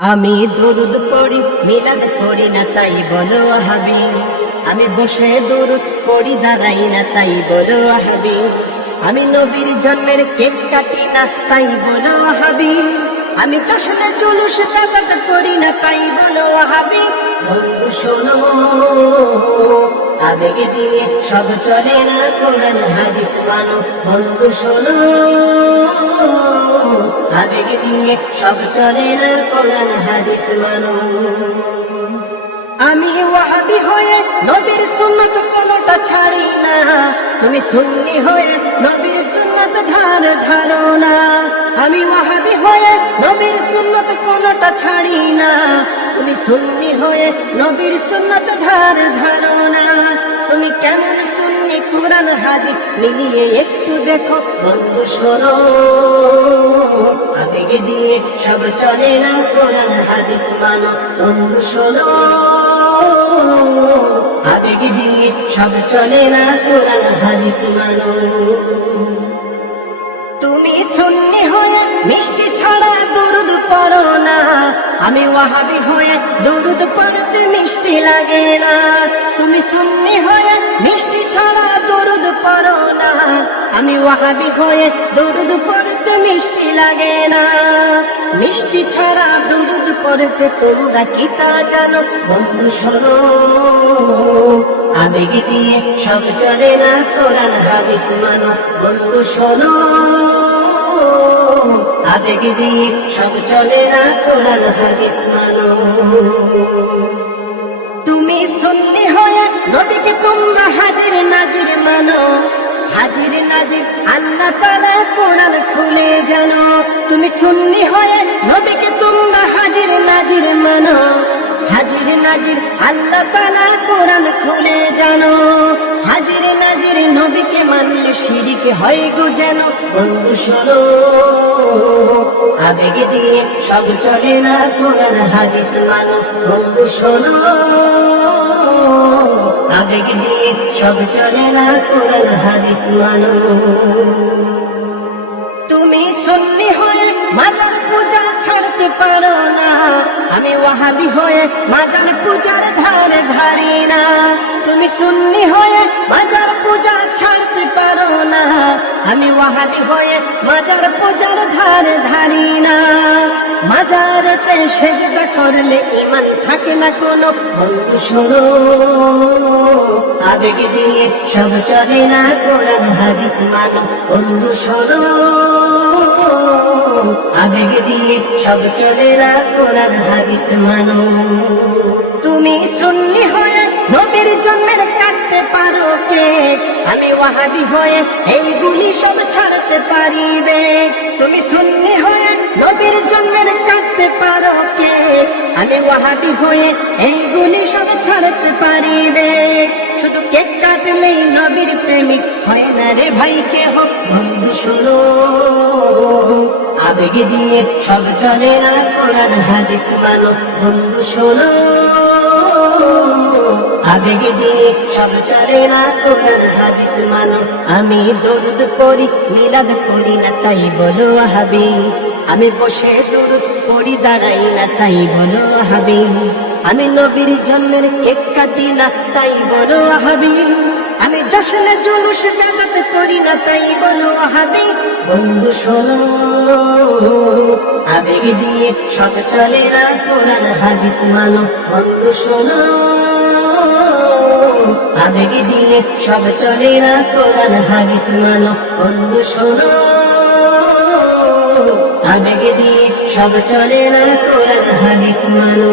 আমি দরুদ পড়ি, মিলাদ করি না, তাই বলো হাবি আমি বসে দরুদ পড়ি, দাঁড়াই না, তাই বলো হাবি আমি নবীর জন্মের কেক কাটি না, তাই বলো হাবি আমি চশমে জুলুস কাকাত করি না, তাই বলো হাবি বন্ধু, শোনো, আবেগে দিয়ে সব চলে না, কোরআন, হাদিস মানো। বন্ধু, শোনো আবেগে দিয়ে সব চলে না কোরআন, হাদিস মানো। আমি ওয়াহাবি হয়ে নবীর সুন্নত কোনটা ছাড়ি না। তুমি সুন্নি হয়ে নবীর সুন্নত ধার ধারো না। আমি ওয়াহাবি হয়ে নবীর সুন্নত কোনটা ছাড়ি না। তুমি সুন্নি হয়ে নবীর সুন্নত ধার হাদিস মিলিয়ে একটু দেখো। বন্ধু শোনো আবেগে দিয়ে সব চলে না, কোরআন হাদিস মানো। বন্ধু শোনো আবেগ দিয়ে সব চলে না, কোরআন হাদিস মানো। তুমি সুন্নি হয়ে মিষ্টি ছাড়া দুরুদ পড়ো না। আমি ওয়াহাবি হয়ে দুরুদ পড়তে মিষ্টি লাগে না। তুমি সুন্নি হয়ে মিষ্টি আমি ওয়াহাবি হয়ে দুরুদ পড়তে মিষ্টি লাগে না। মিষ্টি ছাড়া দুরুদ পড়তে তোমরা কি তা জানো? বন্ধু, শোনো। আবেগ দিয়ে সব চলে না, কোরআন, হাদিস মানো। বন্ধু, শোনো। আবেগ দিয়ে সব চলে না, কোরআন, হাদিস মানো। নাজির আল্লাহ তালা কোরআন খুলে জানো, তুমি সুন্নি হয়ে নবীকে তোমরা হাজির নাজির মানো। হাজির নাজির আল্লাহ তালা কোরআন খুলে জানো। হাজির নাজির নবীকে মানলে শিরিকে হয় গো যেন। বন্ধু, শোনো, আবেগ দিয়ে সব চলে না, কোরআন হাদিস মানো। বন্ধু, শোনো সব চলে না কোরআন, হাদিস মানো। তুমি সুন্নি হয়ে মাজার পূজা ছাড়তে পারো না। আমি ওয়াহাবি হয়ে মাজার পূজার ধারে ধারি না। তুমি সুন্নি হয়ে মাজার পূজা ছাড়তে পারো না। আমি ওয়াহাবি হয়ে মাজার পূজার ধারে ধারি না মাজারেতে সেজদা করলে ইমান থাকে না কোনো বন্ধু শোনো। আবেগ দিয়ে সব চলে না, কোরআন, হাদিস মানো, বন্ধু শোনো। আবেগ দিয়ে সব চলে না, কোরআন, হাদিস মানো। তুমি সুন্নি হয়ে নবীর জন্মের কাটতে পারো কে আমি ওয়াহাবি হয়ে এইগুলি সব ছাড়তে পারিবে। তুমি সুন্নি হয়ে নবীর জন্মের কাটতে পারো কে? আমি ওয়াহাবি হয়ে এইগুলি সব ছাড়তে পারিবে। শুধু কেক কাটলেই নবীর প্রেমিক হয় না রে ভাই, কে হোক বন্ধু শোনো আবেগ দিয়ে সব চলে না, কোরআন, হাদিস মানো, বন্ধু শোনো আবেগ দিয়ে সব চলে না, কোরআন, হাদিস মানো। আমি দরুদ পড়ি, মিলাদ করি না, তাই বলো হাবি আমি বসে দরুদ পড়ি, দাঁড়াই না, তাই বলো হাবি। আমি নবীর জন্মের কেক কাটি না, তাই বলো হাবি। আমি জশনে জুলুস বেদাত করি না, তাই বলো হাবি। বন্ধু, শোনো, আবেগ দিয়ে সব চলে না, কোরআন, হাদিস মানো। বন্ধু, শোনো, আবেগ দিয়ে সব চলে না, কোরআন, হাদিস মানো। বন্ধু, শোনো আবেগ দিয়ে সব চলে না কোরআন হাদিস মানো।